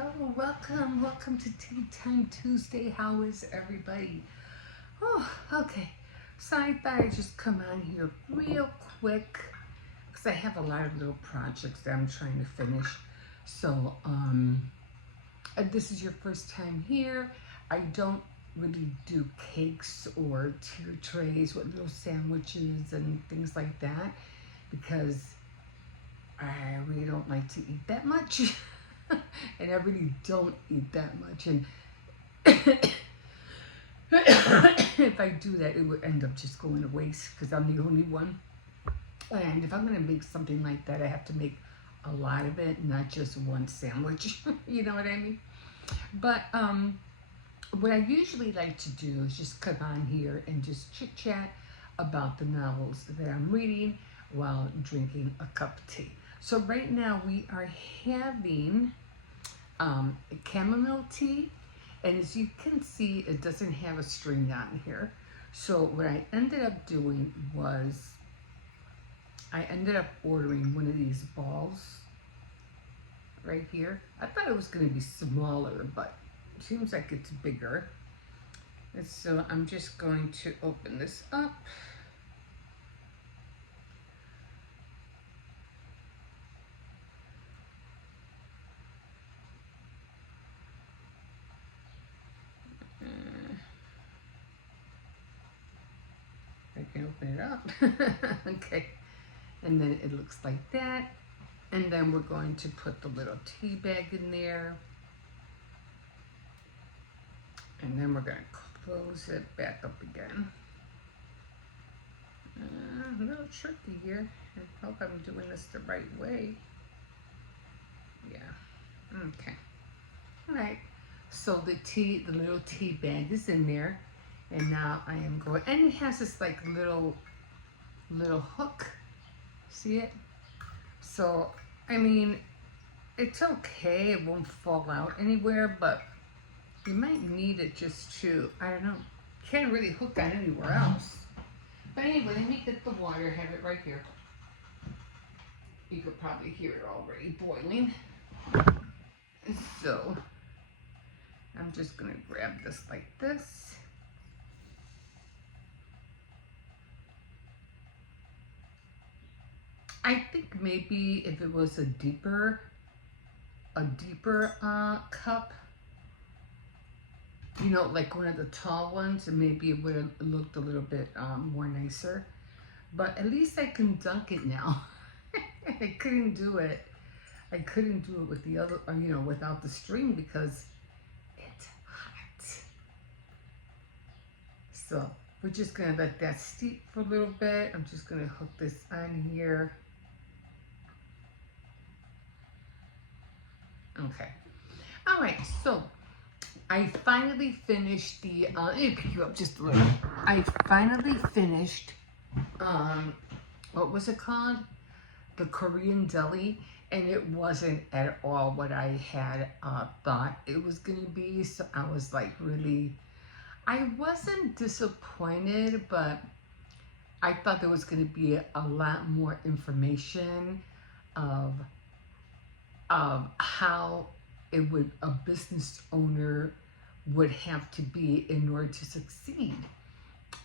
Hello, welcome to Tea Time Tuesday. How is everybody? Oh, okay. So I thought I'd just come on here real quick because I have a lot of little projects that I'm trying to finish. So, if this is your first time here, I don't really do cakes or tier trays with little sandwiches and things like that because I really don't like to eat that much. And I really don't eat that much. And if I do that, it would end up just going to waste because I'm the only one. And if I'm going to make something like that, I have to make a lot of it, not just one sandwich. You know what I mean? But what I usually like to do is just come on here and just chit chat about the novels that I'm reading while drinking a cup of tea. So right now we are having chamomile tea, and as you can see, it doesn't have a string on here. So what I ended up doing was I ended up ordering one of these balls right here. I thought it was going to be smaller, but it seems like it's bigger. And so I'm just going to open this up. I can open it up. Okay. And then it looks like that. And then we're going to put the little tea bag in there. And then we're going to close it back up again. A little tricky here. I hope I'm doing this the right way. Yeah. Okay. All right. So the little tea bag is in there. And now I am going, and it has this like little hook. See it? So, I mean, it's okay. It won't fall out anywhere, but you might need it just to, I don't know. Can't really hook on anywhere else. But anyway, let me get the water. I have it right here. You could probably hear it already boiling. So, I'm just going to grab this like this. I think maybe if it was a deeper cup, you know, like one of the tall ones, and maybe it would have looked a little bit more nicer. But at least I can dunk it now. I couldn't do it. I couldn't do it with the other, you know, without the string because it's hot. So we're just gonna let that steep for a little bit. I'm just gonna hook this on here. Okay. All right. So I finally finished the. Let me pick you up just a little. I finally finished. What was it called? The Korean Deli, and it wasn't at all what I had thought it was gonna be. So I was like really. I wasn't disappointed, but I thought there was gonna be a lot more information of how a business owner would have to be in order to succeed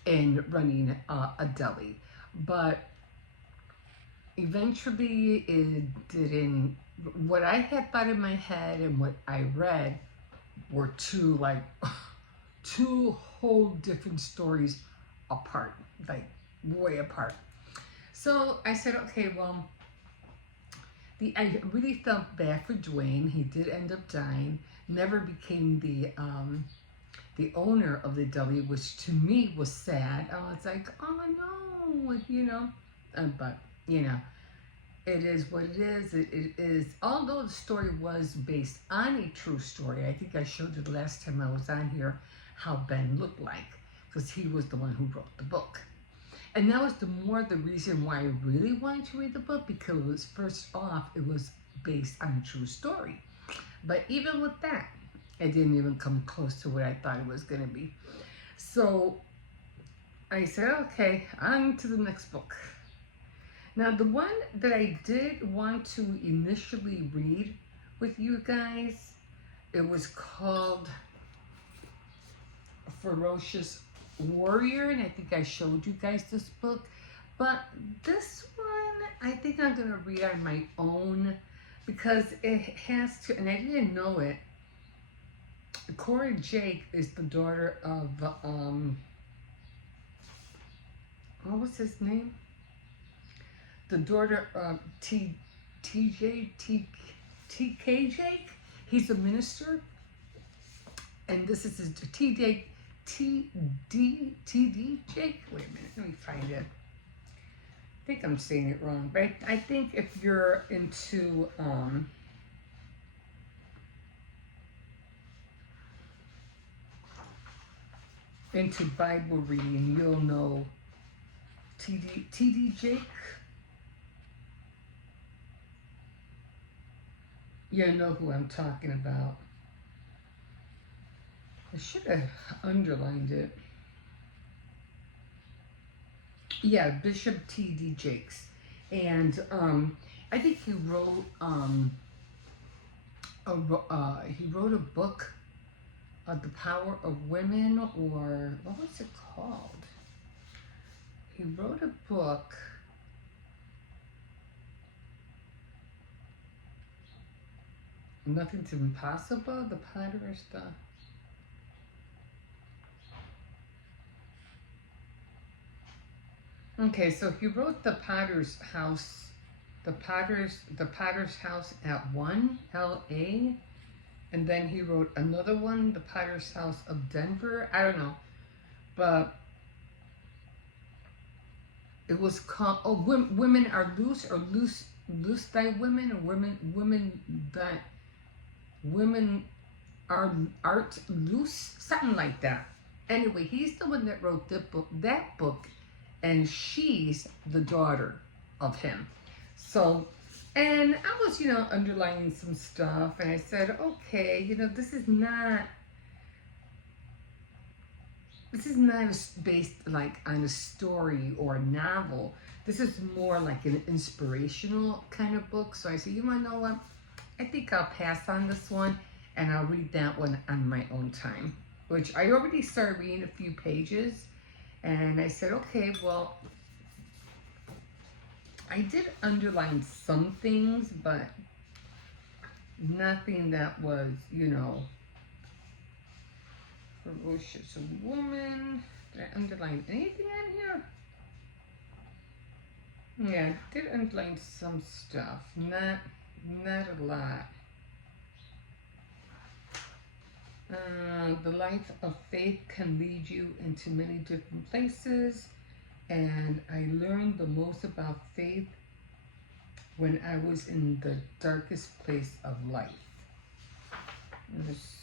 in running a deli. But eventually it didn't, what I had thought in my head and what I read were two whole different stories apart, like way apart. So I said, okay, well, I really felt bad for Dwayne. He did end up dying. Never became the owner of the deli, which to me was sad. I was like, oh no, you know. But you know, it is what it is. It is. Although the story was based on a true story, I think I showed you the last time I was on here how Ben looked like, because he was the one who wrote the book. And that was the reason why I really wanted to read the book, because first off, it was based on a true story. But even with that, it didn't even come close to what I thought it was going to be. So I said, okay, on to the next book. Now, the one that I did want to initially read with you guys it was called Ferocious Warrior, and I think I showed you guys this book. But this one, I think I'm going to read on my own because it has to, and I didn't know it. Cora Jake is the daughter of, what was his name? The daughter of TK Jake. He's a minister. And this is his TD Jake. Wait a minute, let me find it. I think I'm saying it wrong, but I think if you're into Bible reading, you'll know TD Jake. You know who I'm talking about. I should have underlined it. Yeah, Bishop T.D. Jakes. And I think he wrote he wrote a book, The Power of Women, or what was it called? He wrote a book. Nothing's Impossible, the Potter's stuff. Okay, so he wrote The Potter's House, the Potter's House at 1 LA, and then he wrote another one, The Potter's House of Denver. I don't know, but it was called Women Are Loose, or Loose Thy Women, or Women Aren't Loose, something like that. Anyway, he's the one that wrote that book, and she's the daughter of him. So, and I was, underlining some stuff, and I said, okay, this is not based like on a story or a novel. This is more like an inspirational kind of book. So I said, you want to know what? I think I'll pass on this one, and I'll read that one on my own time, which I already started reading a few pages. And I said, okay, well, I did underline some things, but nothing that was, ferocious woman. Did I underline anything on here? Yeah, I did underline some stuff, not a lot. The life of faith can lead you into many different places, and I learned the most about faith when I was in the darkest place of life.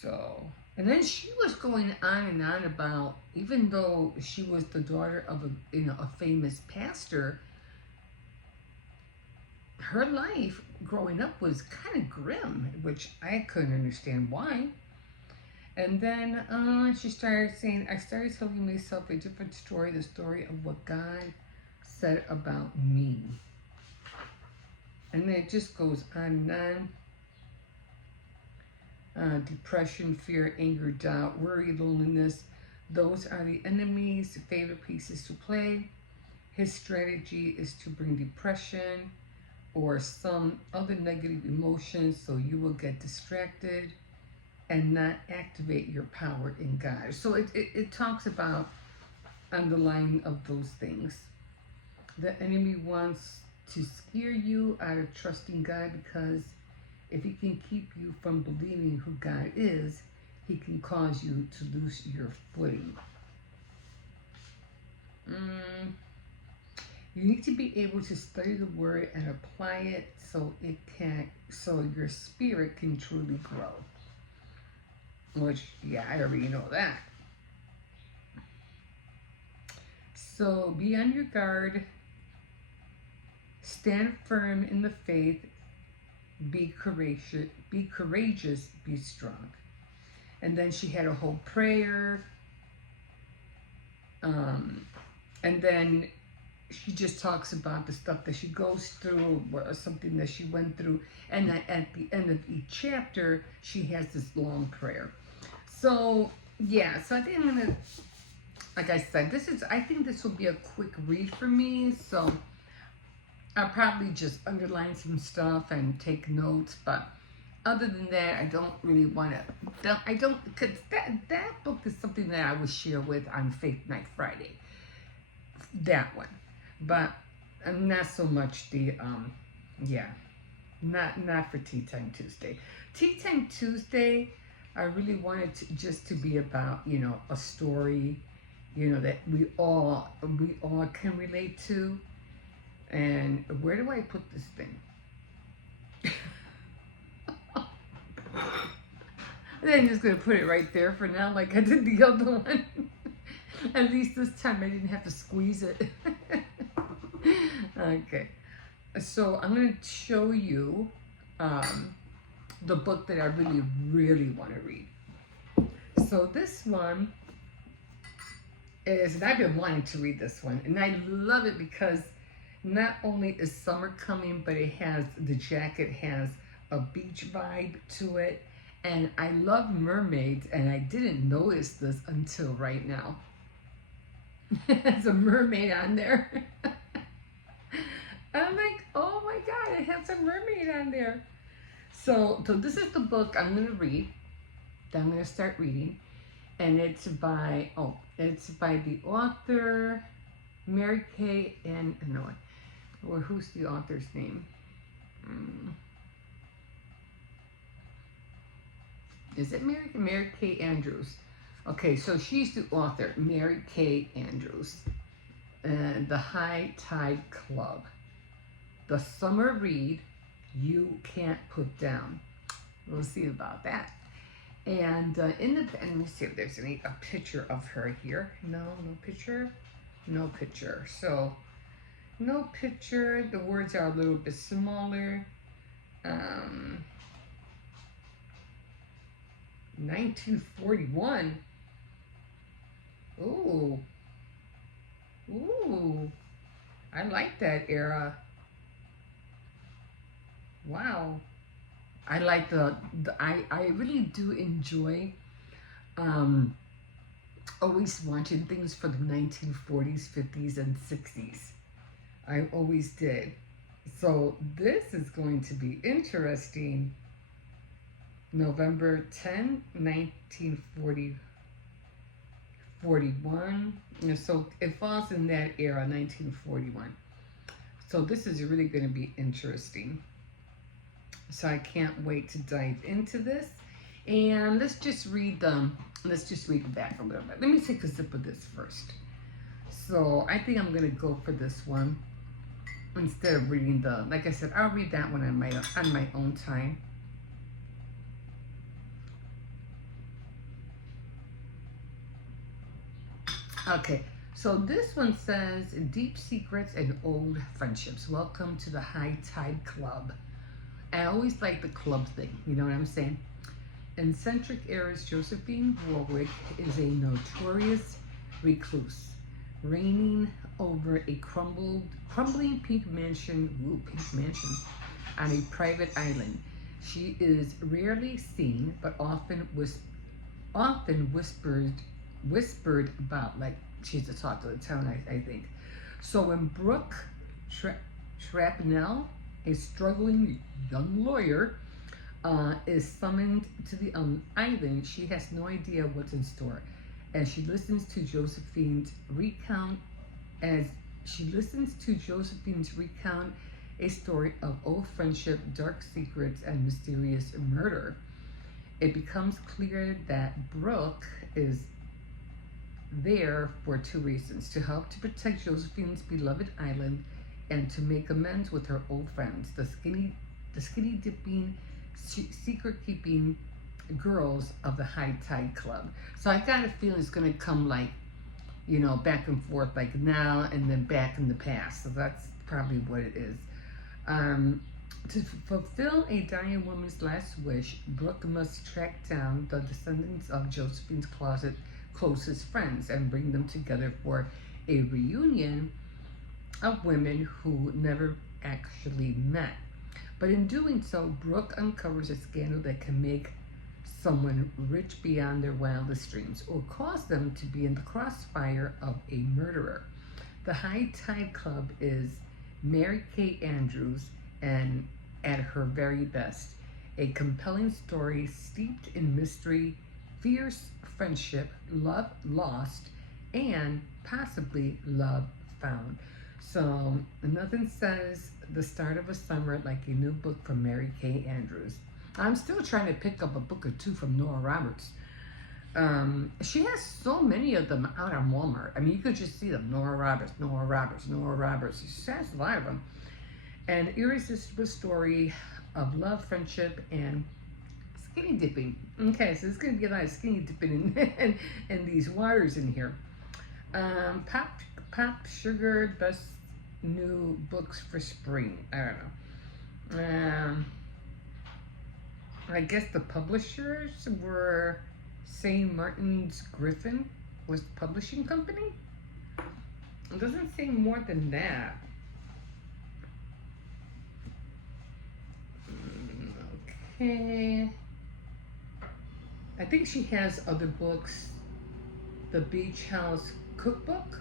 So, and then she was going on and on about, even though she was the daughter of a famous pastor, her life growing up was kind of grim, which I couldn't understand why. And then she started saying, I started telling myself a different story, the story of what God said about me. And then it just goes on and on. Depression, fear, anger, doubt, worry, loneliness. Those are the enemy's favorite pieces to play. His strategy is to bring depression or some other negative emotions so you will get distracted and not activate your power in God. So it talks about underlying of those things. The enemy wants to scare you out of trusting God, because if he can keep you from believing who God is, he can cause you to lose your footing. You need to be able to study the word and apply it so your spirit can truly grow. Which, yeah, I already know that. So be on your guard, stand firm in the faith, be courageous, be strong. And then she had a whole prayer. And then she just talks about the stuff that she goes through or something that she went through, and at the end of each chapter she has this long prayer. So yeah, so I think I'm gonna, like I said, I think this will be a quick read for me, so I'll probably just underline some stuff and take notes, but other than that, I don't really want to, I don't, because that book is something that I would share with on Faith Night Friday, that one, but not so much the, yeah, not for Tea Time Tuesday. Tea Time Tuesday, I really wanted to just to be about, you know, a story, you know, that we all can relate to. And where do I put this thing? I'm just gonna put it right there for now, like I did the other one. At least this time I didn't have to squeeze it. Okay, so I'm gonna show you the book that I really want to read. So this one is, and I've been wanting to read this one, and I love it because not only is summer coming, but it has, the jacket has a beach vibe to it. And I love mermaids, and I didn't notice this until right now. There's a mermaid on there. I'm like, oh my God, it has a mermaid on there. So this is the book I'm going to read, that I'm going to start reading. And it's by the author, Mary Kay, and no, or who's the author's name? Is it Mary Kay Andrews? Okay, so she's the author, Mary Kay Andrews. And The High Tide Club. The summer read you can't put down. We'll see about that. And and let me see if there's a picture of her here. No picture. No picture. So no picture. The words are a little bit smaller. 1941. Ooh. I like that era. Wow. I like I really do enjoy always watching things for the 1940s, 50s, and 60s. I always did. So this is going to be interesting. November 10, 1941. And so it falls in that era, 1941. So this is really going to be interesting. So I can't wait to dive into this. And let's just read the back a little bit. Let me take a sip of this first. So I think I'm going to go for this one instead of reading like I said, I'll read that one on my own time. Okay, so this one says, Deep Secrets and Old Friendships. Welcome to the High Tide Club. I always like the club thing, you know what I'm saying? In Centric Era's Josephine Warwick is a notorious recluse, reigning over a crumbling pink mansion on a private island. She is rarely seen, but often whispered about, like she's the talk of the town, I think. So when Brooke Shrapnel, a struggling young lawyer, is summoned to the island, she has no idea what's in store. As she listens to Josephine's recount a story of old friendship, dark secrets, and mysterious murder, it becomes clear that Brooke is there for two reasons: to help to protect Josephine's beloved island and to make amends with her old friends, the skinny dipping, secret-keeping girls of the High Tide Club. So I got a feeling it's going to come like, you know, back and forth, like now and then back in the past. So that's probably what it is. To fulfill a dying woman's last wish, Brooke must track down the descendants of Josephine's closest friends and bring them together for a reunion of women who never actually met. But in doing so, Brooke uncovers a scandal that can make someone rich beyond their wildest dreams or cause them to be in the crossfire of a murderer. The High Tide Club is Mary Kay Andrews and at her very best. A compelling story steeped in mystery, fierce friendship, love lost, and possibly love found. So, nothing says the start of a summer like a new book from Mary Kay Andrews. I'm still trying to pick up a book or two from Nora Roberts. She has so many of them out on Walmart. I mean, you could just see them. Nora Roberts, Nora Roberts, Nora Roberts. She has a lot of them. An irresistible story of love, friendship, and skinny dipping. Okay, so there's going to be a lot of skinny dipping in these waters in here. Pop Sugar, best new books for spring. I don't know. I guess the publishers were St. Martin's Griffin was the publishing company. It doesn't say more than that. Okay. I think she has other books. The Beach House Cookbook.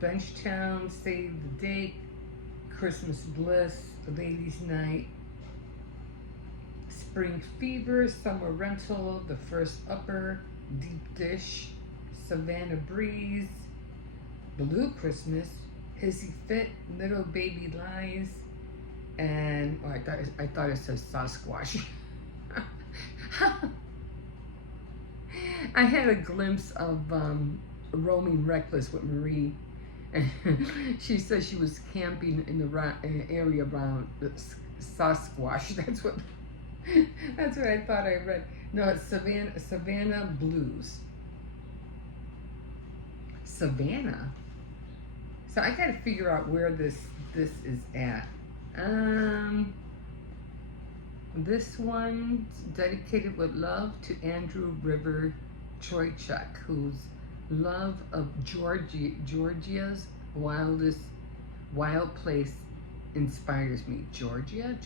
Benchtown, Save the Date, Christmas Bliss, Ladies' Night, Spring Fever, Summer Rental, The First Upper, Deep Dish, Savannah Breeze, Blue Christmas, Hissy Fit, Little Baby Lies, and I thought it said Sasquatch. I had a glimpse of Roaming Reckless with Marie. She said she was camping in the area around Sasquatch. That's what I thought I read. No, it's Savannah Blues. Savannah. So I got to figure out where this is at. This one's dedicated with love to Andrew River Troychuk, whose love of Georgia's wild place inspires me. Georgia?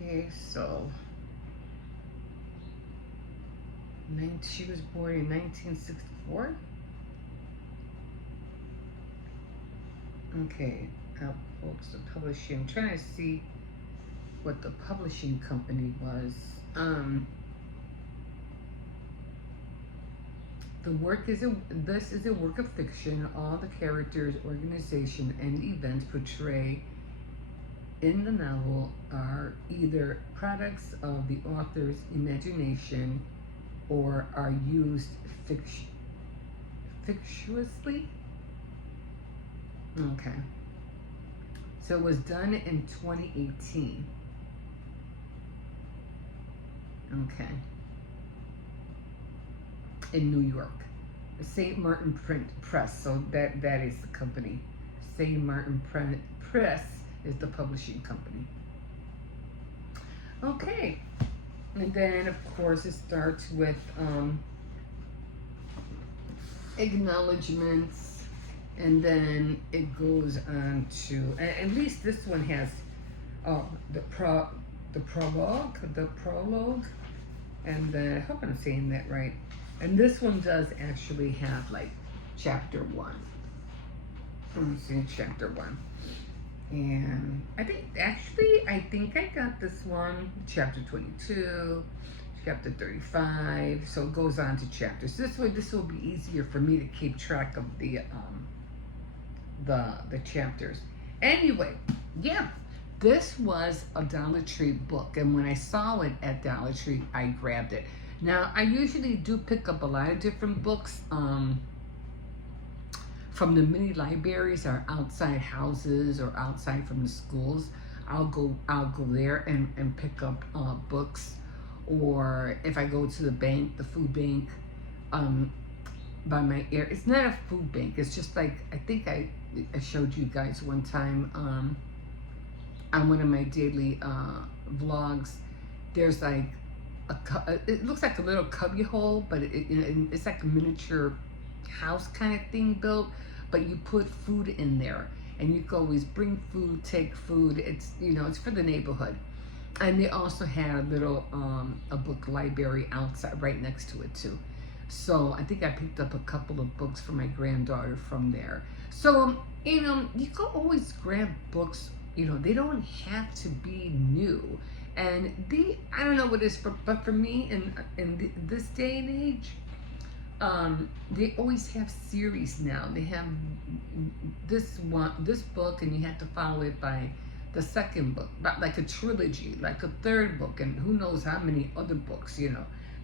Okay, so she was born in 1964. Okay, folks, the publishing. I'm trying to see what the publishing company was. This is a work of fiction. All the characters, organization, and events portrayed in the novel are either products of the author's imagination or are used fictitiously. Okay. So it was done in 2018. Okay. In New York. St. Martin Press. So that is the company. St. Martin Press is the publishing company. Okay. And then, of course, it starts with acknowledgements, and then it goes on to, at least this one has the prologue, and I hope I'm saying that right. And this one does actually have like chapter 1. Let me see, chapter 1. And I think I got this one, chapter 22, chapter 35. So it goes on to chapters. This way, this will be easier for me to keep track of the chapters. Anyway, yeah, this was a Dollar Tree book, and when I saw it at Dollar Tree, I grabbed it. Now, I usually do pick up a lot of different books from the mini libraries or outside houses or outside from the schools. I'll go there and pick up books. Or if I go to the bank, the food bank, by my area. It's not a food bank. It's just like, I think I showed you guys one time on one of my daily vlogs. There's like it looks like a little cubby hole, but it's like a miniature house kind of thing built, but you put food in there, and you can always bring food, take food. It's, it's for the neighborhood. And they also had a little a book library outside right next to it too. So I think I picked up a couple of books for my granddaughter from there. So you can always grab books. They don't have to be new. And I don't know what it is, but for me in this day and age, they always have series now. They have this book, and you have to follow it by the second book, but like a trilogy, like a third book, and who knows how many other books,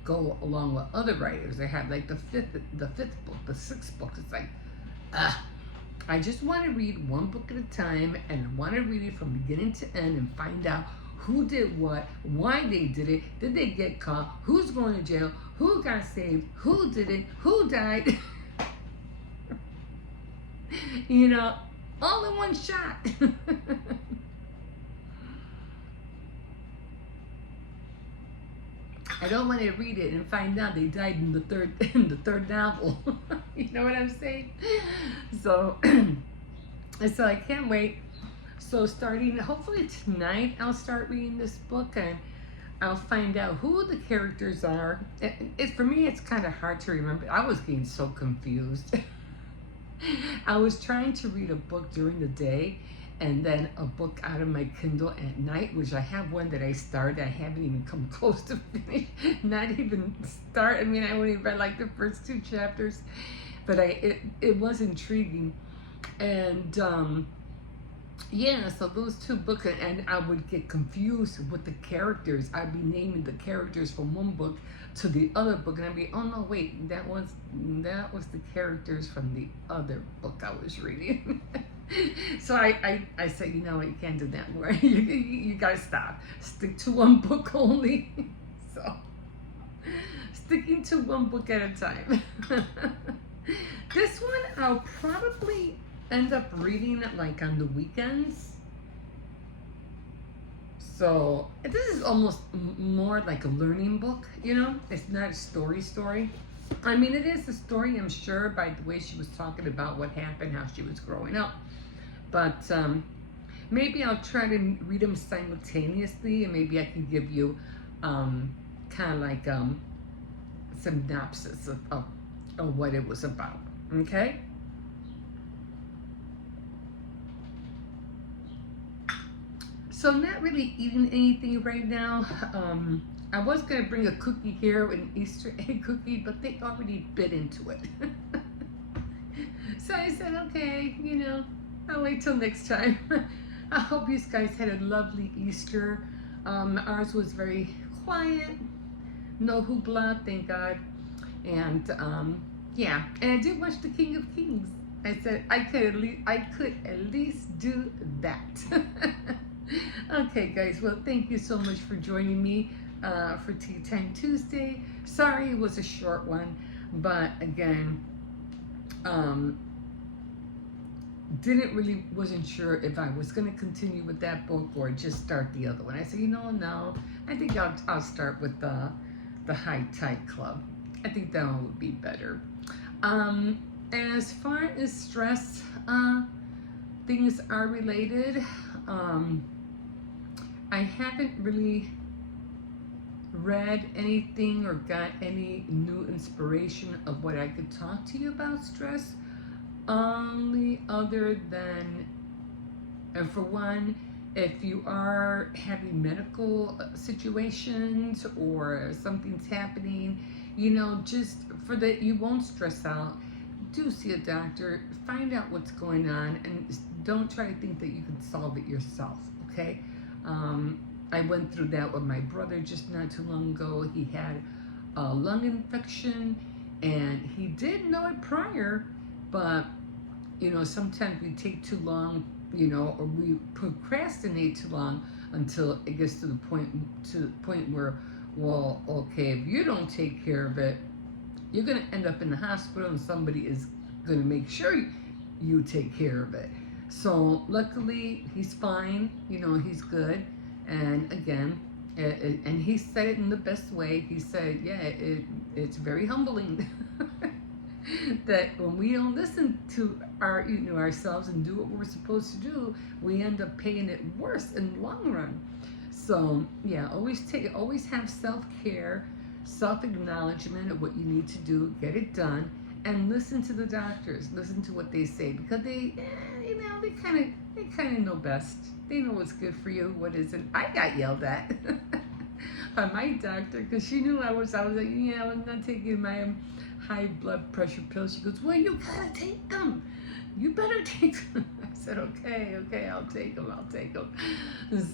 go along with other writers. They have like the fifth book, the sixth book. It's like, I just want to read one book at a time, and I want to read it from beginning to end and find out who did what, why they did it, did they get caught, who's going to jail, who got saved, who did it, who died. All in one shot. I don't want to read it and find out they died in the third novel. You know what I'm saying? So I can't wait. So starting hopefully tonight, I'll start reading this book, and I'll find out who the characters are. For me, it's kind of hard to remember. I was getting so confused. I was trying to read a book during the day, and then a book out of my Kindle at night, which I have one that I started. I haven't even come close to finish. Not even start. I mean, I only read like the first 2 chapters, but it was intriguing, and so those 2 books, and I would get confused with the characters. I'd be naming the characters from one book to the other book, and I'd be, oh no, wait, that was the characters from the other book I was reading. So I said, you can't do that more. You gotta stop. Stick to one book only. So sticking to one book at a time. This one I'll probably end up reading it like on the weekends. So this is almost more like a learning book, It's not a story. I mean, it is a story, I'm sure, by the way she was talking about what happened, how she was growing up. But maybe I'll try to read them simultaneously, and maybe I can give you kind of like synopsis of what it was about. Okay? So I'm not really eating anything right now. I was going to bring a cookie here, an Easter egg cookie, but they already bit into it. So I said, okay, I'll wait till next time. I hope you guys had a lovely Easter. Ours was very quiet. No hoopla, thank God. And and I did watch The King of Kings. I said I could at least do that. Okay, guys. Well, thank you so much for joining me for Tea Time Tuesday. Sorry it was a short one, but again, wasn't sure if I was going to continue with that book or just start the other one. I said, no, I think I'll start with the High Tide Club. I think that one would be better. As far as stress things are related, I haven't really read anything or got any new inspiration of what I could talk to you about stress. Only other than, for one, if you are having medical situations or something's happening, just for that you won't stress out, do see a doctor, find out what's going on, and don't try to think that you can solve it yourself, okay? I went through that with my brother just not too long ago. He had a lung infection, and he did know it prior, but sometimes we take too long, or we procrastinate too long until it gets to the point where, well, okay, if you don't take care of it, you're going to end up in the hospital, and somebody is going to make sure you take care of it. So luckily he's fine, he's good. And again, And he said it in the best way. He said, yeah, it's very humbling that when we don't listen to ourselves and do what we're supposed to do, we end up paying it worse in the long run. So yeah, always have self-care, self-acknowledgement of what you need to do, get it done, and listen to the doctors. Listen to what they say, because they kind of know best. They know what's good for you, what isn't. I got yelled at by my doctor because she knew I was like, yeah, I'm not taking my high blood pressure pills. She goes, well, you gotta take them. You better take them. I said, okay, I'll take them.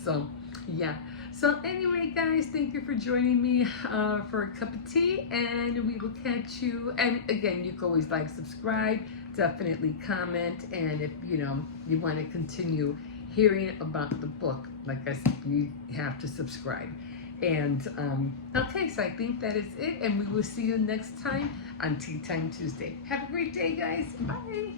So, yeah. So anyway, guys, thank you for joining me for a cup of tea, and we will catch you. And again, you can always like, subscribe, definitely comment, and if you want to continue hearing about the book, like I said, you have to subscribe. And okay, so I think that is it, and we will see you next time on Tea Time Tuesday. Have a great day, guys. Bye.